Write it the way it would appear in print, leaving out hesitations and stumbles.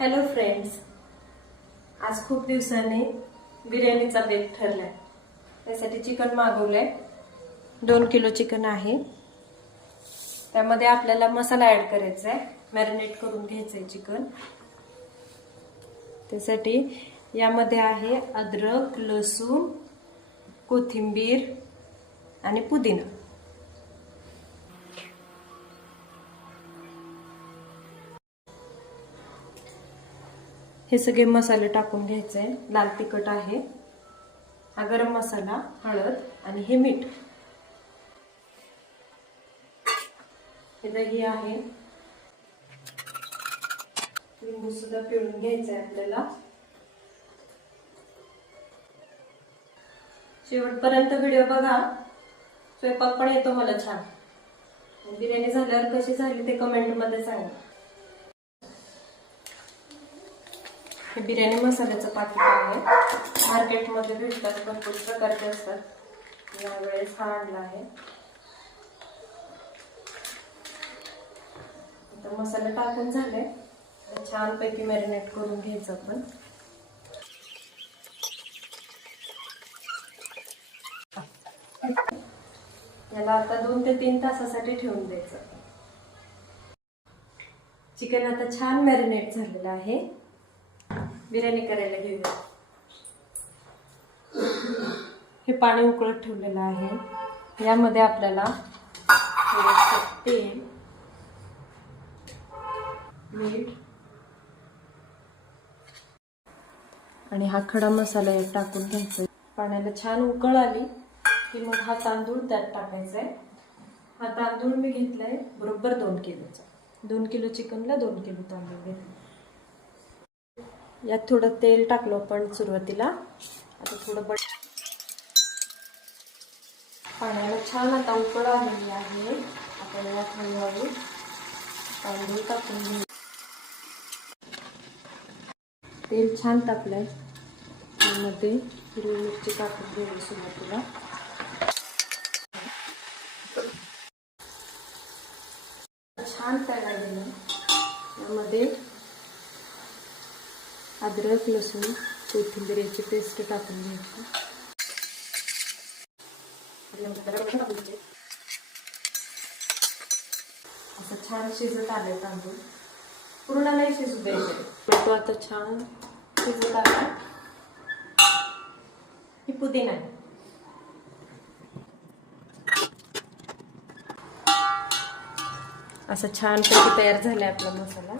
Hello friends, आज खूप दिवसांनी बिर्याणीचा बेत ठरलाय. त्यासाठी चिकन मागवलंय. 2 किलो चिकन आहे. त्यामध्ये आपल्याला मसाला ऍड करायचा आहे, मॅरिनेट करून घ्यायचंय चिकन. त्यासाठी यामध्ये आहे अद्रक, लसूण, कोथिंबीर आणि पुदिना. हे सगळे मसाले टाकून घ्यायचे. लाल तिखट आहे, हा गरम मसाला, हळद आणि हे मीठ. हे दही आहे, लिंबू सुद्धा पिळून घ्यायचं आहे आपल्याला. शेवटपर्यंत व्हिडिओ बघा, स्वयंपाक पण येतो मला छान. बिर्याणी झाल्यावर कशी झाली ते कमेंट मध्ये सांगा. हे बिर्याणी मसाल्याचं पाकिट आहे, मार्केटमध्ये भेटतात, भरपूर प्रकारचे असतात. यावेळेस हा आणला आहे. आता मसाला टाकून झालाय, छानपैकी मॅरिनेट करून घ्यायचं आपण. याला आता 2 ते 3 तासासाठी ठेवून द्यायचं. चिकन आता छान मॅरिनेट झालेलं आहे. बिर्याणी करायला घेऊया. हे पाणी उकळत ठेवलेलं आहे. यामध्ये आपल्याला थोडंसं तेल, मीठ आणि हा खडा मसाला यात टाकून घ्यायचा. पाण्याला छान उकळ आली की मग हा तांदूळ त्यात टाकायचा आहे. हा तांदूळ मी घेतलाय बरोबर 2 किलोचा. 2 किलो चिकनला 2 किलो तांदूळ घेतला. यात थोडं तेल टाकलं आपण सुरुवातीला. आता थोडं पाण्याला छान आता उकळ आलेली आहे. आपण यात हळूहळू तांदूळ टाकून घेऊ. तेल छान तापलंय. त्यामध्ये हिरवी मिरची टाकून घेऊ सुरुवातीला. छान तळला गेला. यामध्ये अद्रक, लसूण, कोथिंबीर याची पेस्ट टाकून घ्यायची. असं छान शिजत आलंय तांदूळ. पूर्ण नाही शिजू द्यायचं. तो आता छान शिजत आला. ही पुदिना आहे. असं छानपैकी तयार झालाय आपला मसाला.